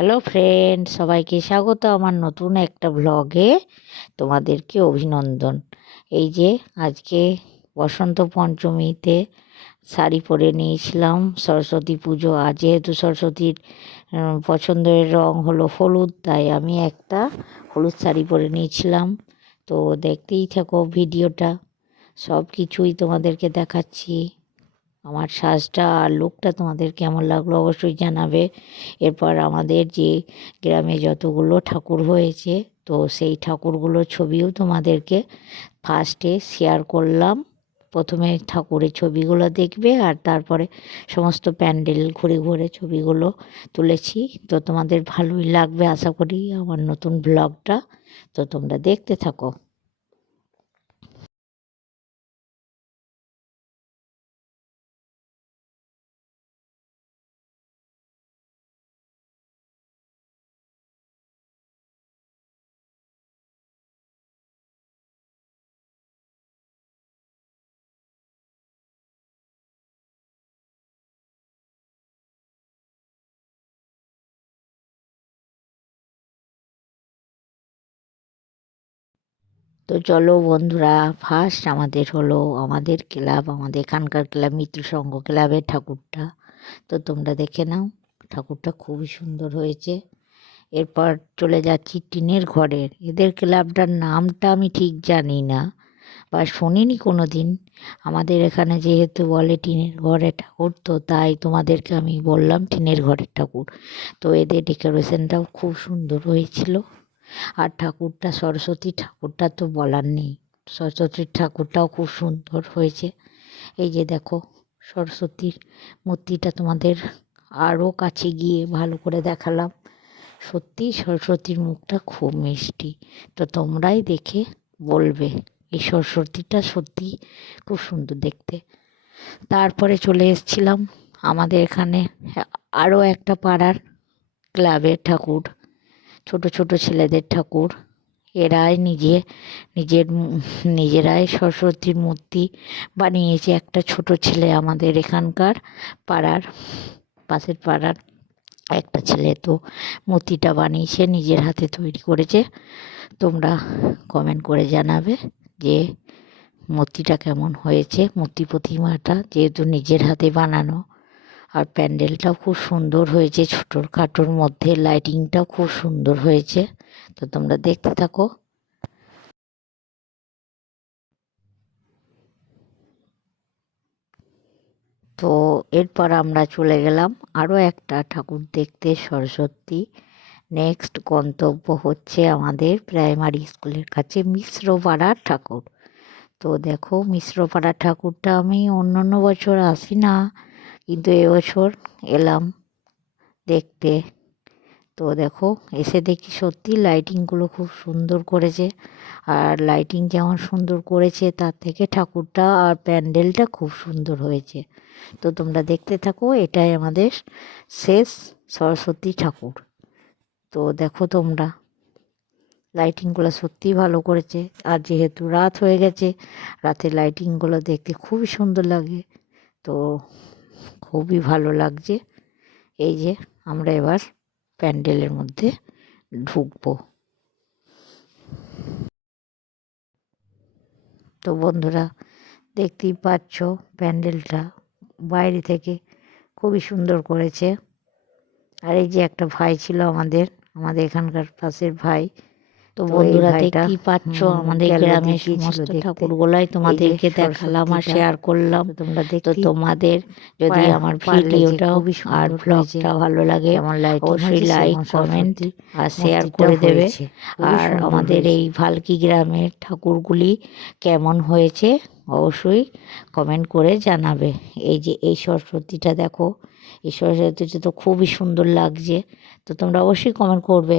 Hello friend, সবাইকে স্বাগত আমার নতুন একটা ব্লগে। তোমাদেরকে অভিনন্দন। এই যে আজকে বসন্ত পঞ্চমীতে শাড়ি পরে নিয়েছিলাম সরস্বতী পুজো। আজ যেহেতু সরস্বতীর পছন্দের রং হলো হলুদ, তাই আমি একটা হলুদ শাড়ি পরে নিয়েছিলাম। তো দেখতেই থাকো ভিডিওটা, সব কিছুই তোমাদেরকে দেখাচ্ছি। আমার সাজটা আর লুকটা তোমাদের কেমন লাগলো অবশ্যই জানাবে। এরপর আমাদের যে গ্রামে যতগুলো ঠাকুর হয়েছে, তো সেই ঠাকুরগুলোর ছবিও তোমাদেরকে ফার্স্টে শেয়ার করলাম। প্রথমে ঠাকুরের ছবিগুলো দেখবে, আর তারপরে সমস্ত প্যান্ডেল ঘুরে ঘুরে ছবিগুলো তুলেছি। তো তোমাদের ভালোই লাগবে আশা করি আমার নতুন ব্লগটা। তো তোমরা দেখতে থাকো। তো চলো বন্ধুরা, ফার্স্ট আমাদের হলো আমাদের ক্লাব, আমাদের এখানকার ক্লাব মিত্রসংঘ ক্লাবের ঠাকুরটা। তো তোমরা দেখে নাও, ঠাকুরটা খুবই সুন্দর হয়েছে। এরপর চলে যাচ্ছি টিনের ঘরের। এদের ক্লাবটার নামটা আমি ঠিক জানি না বা শুনিনি কোনো দিন। আমাদের এখানে যেহেতু বলে টিনের ঘরের ঠাকুর, তো তাই তোমাদেরকে আমি বললাম টিনের ঘরের ঠাকুর। তো এদের ডেকোরেশনটাও খুব সুন্দর হয়েছিল। আর ঠাকুরটা, সরস্বতী ঠাকুরটা তো বলার নেই। সরস্বতীর ঠাকুরটাও খুব সুন্দর হয়েছে। এই যে দেখো সরস্বতীর মূর্তিটা তোমাদের আরও কাছে গিয়ে ভালো করে দেখালাম। সত্যি সরস্বতীর মুখটা খুব মিষ্টি। তো তোমরাই দেখে বলবে এই সরস্বতীটা সত্যি খুব সুন্দর দেখতে। তারপরে চলে এসেছিলাম আমাদের এখানে আরও একটা পাড়ার ক্লাবের ঠাকুর, ছোট ছোট ছেলেদের ঠাকুর। এরাই নিজেরাই সরস্বতীর মূর্তি বানিয়েছে। একটা ছোট ছেলে আমাদের এখানকার পাড়ার, পাশের পাড়ার একটা ছেলে তো মূর্তিটা বানিয়েছে, নিজের হাতে তৈরি করেছে। তোমরা কমেন্ট করে জানাবে যে মূর্তিটা কেমন হয়েছে। মূর্তি প্রতিমাটা যেহেতু নিজের হাতে বানানো, আর প্যান্ডেলটাও খুব সুন্দর হয়েছে, ছোটোর খাটোর মধ্যে লাইটিংটাও খুব সুন্দর হয়েছে। তো তোমরা দেখতে থাকো। তো এরপর আমরা চলে গেলাম আরও একটা ঠাকুর দেখতে, সরস্বতী। নেক্সট গন্তব্য হচ্ছে আমাদের প্রাইমারি স্কুলের কাছে মিশ্রপাড়ার ঠাকুর। তো দেখো মিশ্রপাড়ার ঠাকুরটা আমি অন্য বছর আসি না, কিন্তু এবছর এলাম দেখতে। তো দেখো এসে দেখি সত্যি লাইটিংগুলো খুব সুন্দর করেছে। আর লাইটিং যেমন সুন্দর করেছে, তার থেকে ঠাকুরটা আর প্যান্ডেলটা খুব সুন্দর হয়েছে। তো তোমরা দেখতে থাকো, এটাই আমাদের শেষ সরস্বতী ঠাকুর। তো দেখো তোমরা লাইটিংগুলো সত্যিই ভালো করেছে। আর যেহেতু রাত হয়ে গেছে, রাতের লাইটিংগুলো দেখতে খুবই সুন্দর লাগে। তো খুবই ভালো লাগছে। এই যে আমরা এবার প্যান্ডেলের মধ্যে ঢুকবো। তো বন্ধুরা দেখতেই পাচ্ছ প্যান্ডেলটা বাইরে থেকে খুবই সুন্দর করেছে। আর এই যে একটা ভাই ছিল আমাদের এখানকার পাশের ভাই। তো বন্ধুরা দেখতেই পাচ্ছ আমাদের গ্রামের সমস্ত ঠাকুরগুলাই তোমাদেরকে দেখালাম আর শেয়ার করলাম। তো তোমাদের যদি আমার ভিডিওটাও আর ব্লগটা ভালো লাগে, অবশ্যই লাইক, কমেন্ট আর শেয়ার করে দেবে। আর আমাদের এই ভালকি গ্রামের ঠাকুরগুলি কেমন হয়েছে অবশ্যই কমেন্ট করে জানাবে। এই যে এই সরস্বতীটা দেখো, এই সরস্বতীটা তো খুবই সুন্দর লাগছে। তো তোমরা অবশ্যই কমেন্ট করবে।